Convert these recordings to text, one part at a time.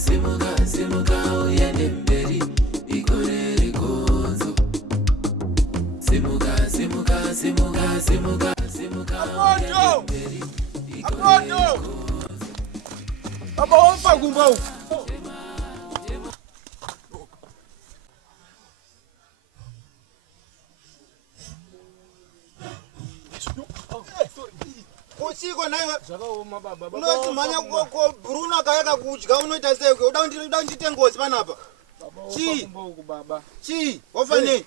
simuka uyende mberi ikorere gonzo. Simuka uyende mberi ikorere gonzo. Baba wafa kumba huko. Usiko nayo zvakaoma baba. unosimanya ko Bruno akaweka kudya unoita sei? Uda undite ngozi panapa. Chi baba. Chi wafane?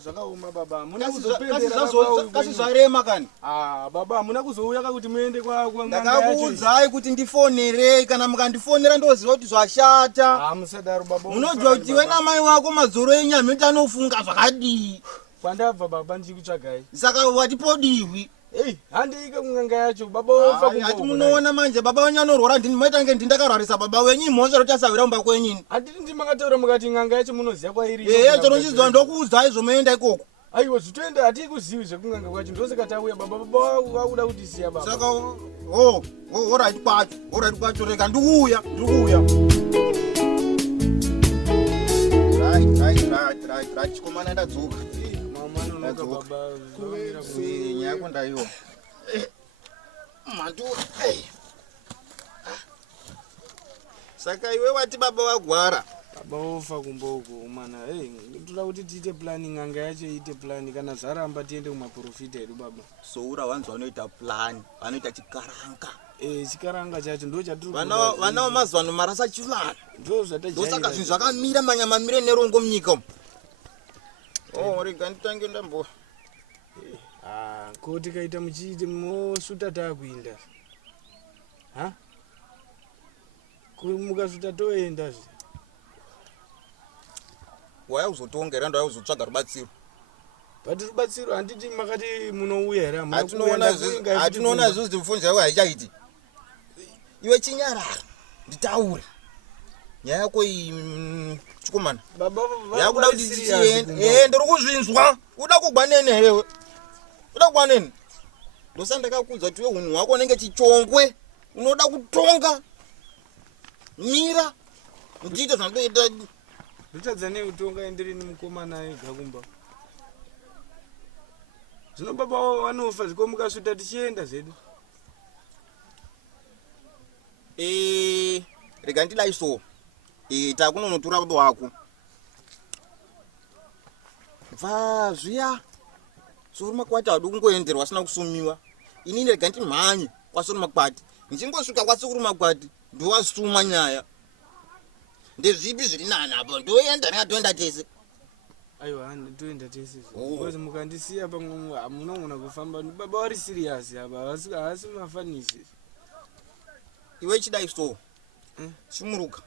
Zvakaoma baba. Muna kuzopendera kasi zvarema kani? Baba muna kuzouya kuti muende kwa ndakakuudzai kuti ndifonerei, kana mukandifonera ndoziva kuti zvashata. Musadaro baba. Munojua kuti iwe namai wako mazoro enyama utanofunga zvakadii. Kwandabva baba ndikutsvagai. Saka watipodiwi. Handika kunganga yacho baba wofa kumba. Ati munoona manje baba wenyu anorwara, ndinoita nge ndakarwarisa baba wenyu imhosva rotasavira umba kwenyini. Handiti ndimakatora mukati nganga yacho munoziya kwairi. Tonochidzwa ndokuudzai zvomuenda ikoko. Aiwa zvitoenda hatikuzivi zvekunganga kwacho ndosaka tauya baba. Baba wakuda kutisiya baba. Saka alright kwacho rega ndikuuya. Right chikomana ndadzoka. Nyako ndaiwa mandu. Saka iwe wati baba wagwara. Baba wofa kumba uko mana. Toda kuti tiite plani nganga yacho iite plani kana zvaramba tiende kumaprofita edu baba. Soura wanzi vanoita plani, vanoita chikaranga. Chikaranga chacho ndo chatiri vana vamazuva ano marasa chivana. Ndosaka zvinhu zvakamira manyama mire nerongo munyika umu. Rega nditange ndambo. Ko tikaita muchiite mosuta taakuenda. Mukasuta toenda. Waya uzotongera ndo uzotsvaga rubatsiro. But rubatsiro handiti makati munouya here. Hatinoona izvozvo kuti mufundisi wako haichaiti. Iwe chinyarara nditaura nyaya yako iyi chikomana. Yakuda kuti tichiende. Ndiri kuzvinzwa. Uda kugwa nene hewe. Uda kugwa nene. Ndosa ndakakuudza kuti iwe hunhu hwako unenge chichongwe. Unoda kutonga. Mira. Ndiite zvandoita. Nditadza neutonga ndiri mukomana ega kumba. Zvino baba wanofa zviko mukasvita tichienda zvedu. Rega ndidai so. Takunonotora baba wako. Bva zviya. Sori makwati adu kungoenderwa asina kusumiwa. Inini rega ndimhanye kwasori makwati. Ndichingosvika kwasikuru makwati ndowasuma nyaya. Ndezvipi zviri nani apo? Ndoenda ndatoenda tese. Aiwa ndoenda tese. Because mukandisiya pamwe hamunogona kufamba. Baba wari serious apa hasi mafanisi. Iwe chidai so. Chimuruka.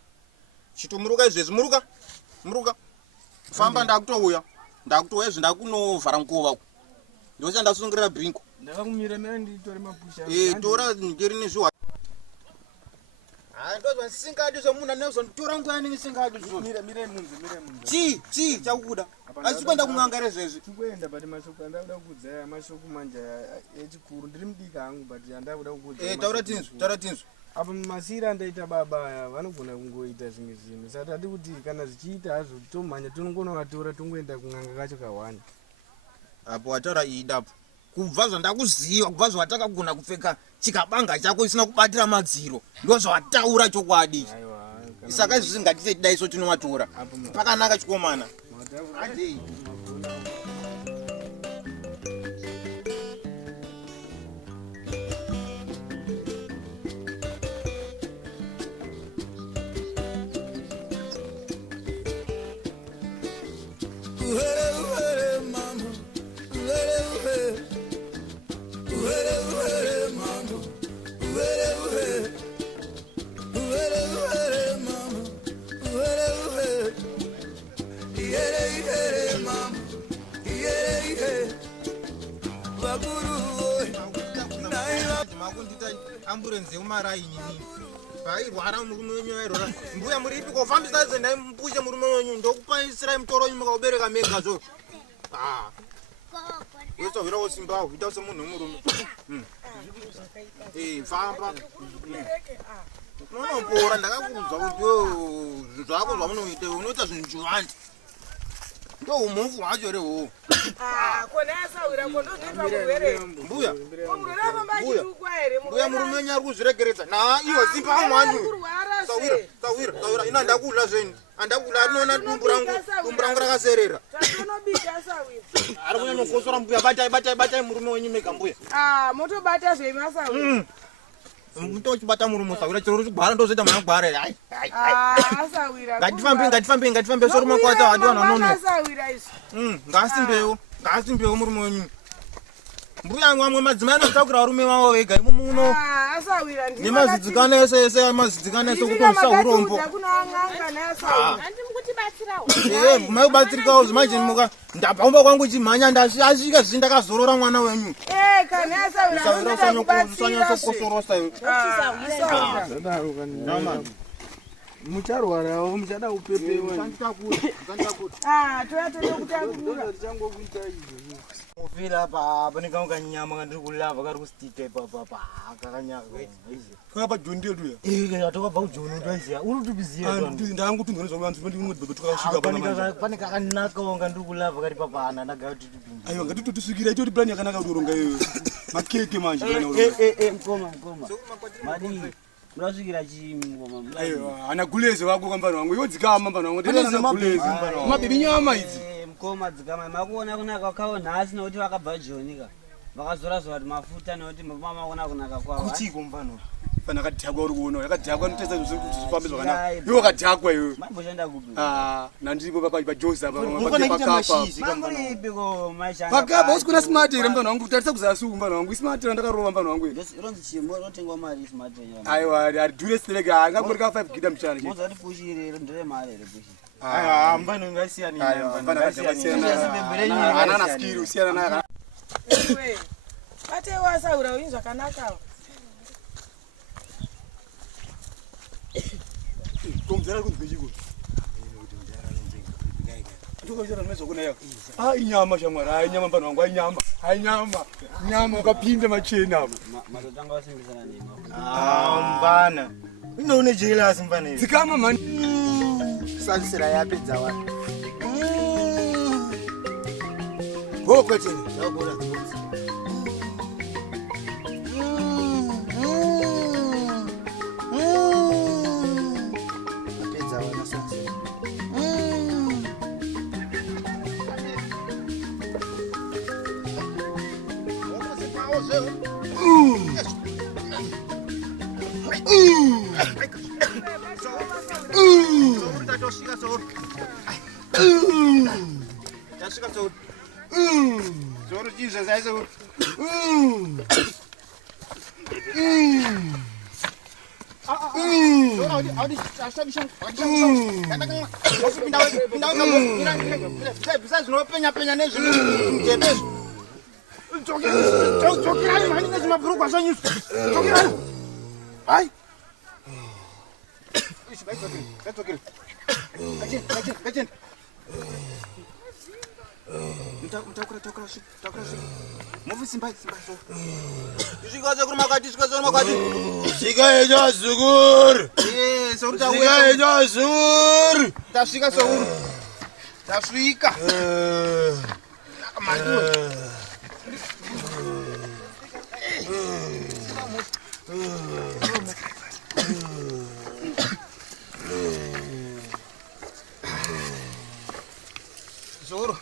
Chitomuruka izvezvi muruka. Famba ndakutouya. Ndakutouya zvindakunovhara mukova uko. Ndocha ndasungira brinko. Ndakakumira nditore mapusha. Tora ngeri nezviwa. Ndozva singadi zvomunhu anozonditora nguva nisingadi zvo. Mira munhu. Chi chakuda. Asi kwenda kungangare zvezvi. Tikuenda but mashoko andakuda kukudzaya mashoko manja echikuru ndiri mudika hangu but andakuda kukudzaya. Taura tinzvo. Apa masira ndaita baba aya vanogona kungoita zvimwe zvinhu. Saka tati kuti kana zvichiita hazvo tomhanya tonongonovatora tongoenda kunganga kacho kahwani. Apo wataura idapo. Kubva zvandakuziva, kubva zvatakagona kupfeka chikabanga chako isina kubatira madziro. Ndozvataura chokwadi. Saka izvi zvingatite dai so tinovatora. Pakanaka chikomana. Ade. Ambulance yomaraini nini vairwara murume wenyu vairwara mbuya muripi kofambisa zendai mpushe murume wenyu ndokupaisirai mutoro wenyu mukaubereka mega zvo wesovira wosimba uita semunhu wemurume famba unopora ndakakuudza kuti zvako zvaunoita unoita zvinhu chiwandi ndo umofu wacho reho kona asawira kondozviitwa murwere mbuya murwere afamba achitukwa here mbuya murume nyari kuzviregeredza na iwe simba amwanyu sawira ina ndakudla zveni andakudla atinoona dumbu rangu rakaserera tatonobika asawira ari kunyanyokosora mbuya batai murume wenyu mega mbuya motobata zveimasawira mutochibata murume sawira chero chigwara ndozoita managwara asawira ngatifambe soro makwata adiwana nono asawira izvi ngasimbewo murume wenyu mbuya mwamwe madzimai anotakura varume vavo vega imo muno asawira nemazidzikana ese amazidzikana ese kutonisa urombo maikubatsirikawo zvimanje ndabvaumba kwangu chimhanya ndasvika zvichi ndakazorora mwana wenyu usanyasokosorosa mucharwarawo muchada upepewa toyatodokutakura ufira pane kamwe kanyama kandiri kulavha kari kustika ipapa kakanyaka kakapa joni ndedu ya atokabva kujoni utoiziya uri kutibiziya pane kakanakawo kandiri kulavha kari papana ndagaa kuti tipinde aiwa ngatitotisvikira itoti plani yakanaka kuti uronga iyo makeke manje mkoma madii murasvikira chimngoma aiwa ana guleze wako kwambano wangu iwo dzikama mbano wangu ndinana guleze mabebi nyama idzi mkoma dzikama makuona kunaka kwakawo nhasi nokuti vakabva jonika vakazora kuti mafuta nokuti mama kuona kunaka kwavo kuchiko mfano fana kadhakwa uri kuona yakadhakwa notesa zvifambe zvakanaka iwo kadhakwa iwe mamboshanda kupi nandipo pajosa mamboipiko pakapa usikuna smart here mbano wangu kutarisa kuzasi mbano wangu smart ndakarova mbano wangu ronzi chimo rotengwa mari smart aiwa ari dure steleke angangorika 5 gida mchana mozati pushi ndere mari here pushi mbano ngasiyana anana skill usiyana naye bate wasaura uyu zvakanaka komzera kunzwechiko ndikochera nezvakona yako inyama shamwari inyama mbano wangu inyama ukapinda machena apo matotanga wasimbisana nema mbana inoune jealous mbana dzikama mani sansira yapedza wa gokwete yakura zvinopenya nezvinojepezvo dzokirani mani nezvimabhurugwa zvenyu dzokirani hai tasvika souru tasvika Zuru.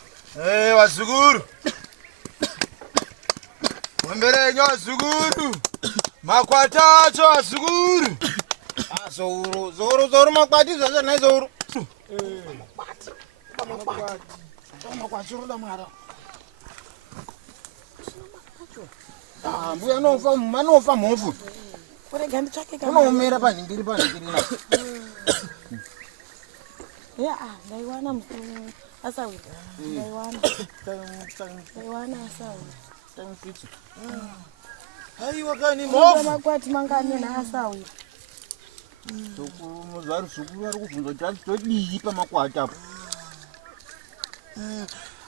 Wazukuru. Wemberenyo wazukuru. Makwatacho wazukuru. Zuru makwati zvazvo nai Zuru. Makwati roda mara. Mbuya anofa mhofu. Kurega nditsvake unomera panhingiri na. Ndaiwana musoro asawira. Ndaiwana asawira. Haiwa kani mhofu. Makwati mangani naasawira. Muzvari zvikuru ari kubvunza kuti todii pamakwati apo.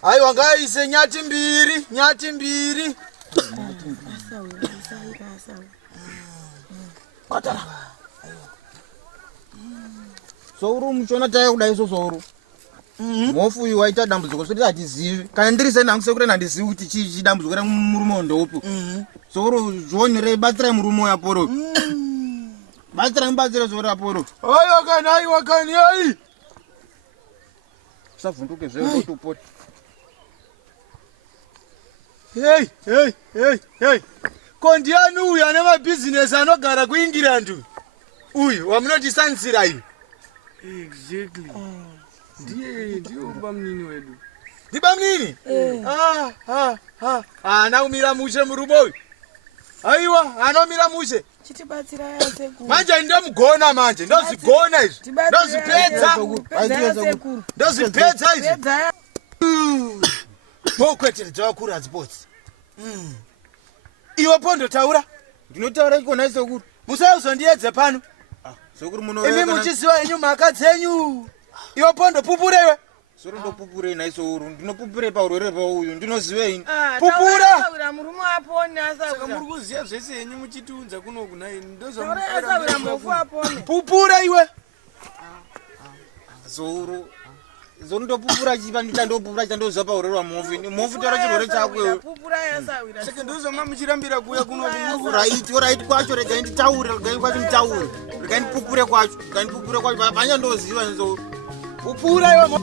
Haiwa ngaise nyati mbiri. Asawira. Souru muchona taya kudai souru. Mofu uyu waita dambudziko soti hatizivi. Kana ndiri sena ngisekure nandizivi kuti chii dambudziko ramurume ndoupi. Souru zvonerei batsira murume yaporo. Batsira zora aporo. Aiwa kani ai. Savhunduke zvewe topoti. Hey. Kondiani uyu ane mabhizinesi anogara kuIngirandi. Uyu wamunoti Sansira uyu. Exactly. Ndiye bamnini wedu. Ndi bamnini? Ana umira mushe murume uyu. Aiwa, anomira mushe. Chitibatsira yasekuru. Manje ndamugona manje, ndozigona izvi. Ndozipedza. Ndozipedza izvi. Bokwetedza wakuru adzipotsi. Iwe pondo taura. Ndinotaura ikona sekuru. Musauzondiedze pano. Sekuru muno. Imi muchiziva henyu mhaka dzenyu. Iwe pondo pupurewe. Soro ndopupurei nai souru. Ndinopupurei paurwere pauyu. Ndinozivei. Pupura. Murume apone Saka muri kuziva zvese henyu muchitiunza kuno kunai. Pupura iwe. Souru. Ndopupura chipa ndichandopupura chandoziva paurwere wamofi. Mofi taura chirwere chakwe. Pupura yasawira. Saka ndozoma muchirambira kuuya kuno kuno. Right kwacho regai nditaure, regai kwacho nditaure. Regai ndipupure kwacho. Regai ndipupure kwacho. Panya ndoziva nzo. Pupura iwe.